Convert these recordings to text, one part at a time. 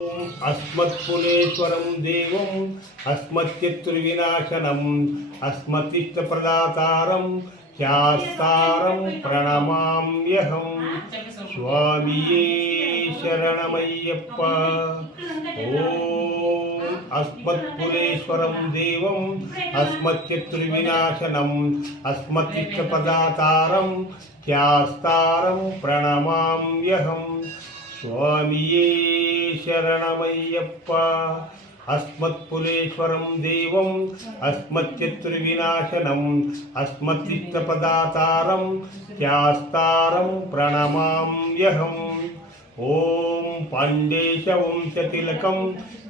अस्मत्कुलेश्वरं देवं अस्मत्यत्रिविनाशनम् अस्मत्तिष्टप्रदातारं शास्तारं प्रणमाम्यहं स्वामिये शरणमय्यप्प। ॐ अस्मत्कुलेश्वरं देवं अस्मत्यत्रिविनाशनम् अस्मत्तिष्टप्रदातारं शास्तारं प्रणमाम्यहं स्वामिये शरणमय्यप्प। अस्मत्कुलेश्वरं देवं अस्मत्यत्रिविनाशनम् अस्मत्तिष्टप्रदातारं शास्तारं प्रणमाम्यहम्। ओम पाण्डेशवंशतिलकं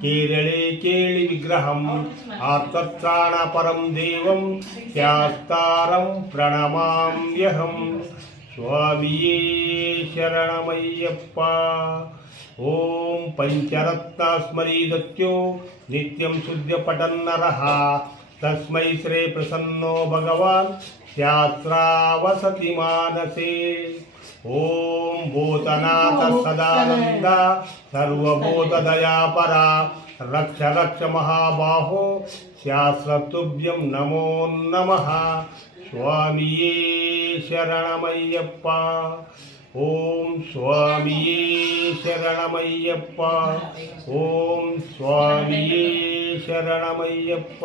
केरले केळिविग्रहम् आर्तत्राणपरं देवं शास्तारं प्रणमाम्यहम् स्वामिये शरणमय्यप्प। ओम पंचरत्नस्मरीदत्यो नित्यं शुद्ध्यपठन्नरः तस्मै श्री प्रसन्नो भगवान् शास्त्रावसति मानसे। ओम भूतनाथ सदानंद सर्वभूतदयापरा रक्ष रक्ष महाबाहो शास्त्रतुभ्यं नमो नमः स्वामिये शरणमय्यप्प। ओम स्वामिये शरणमय्यप्प। ओम स्वामिये शरणमय्यप्प।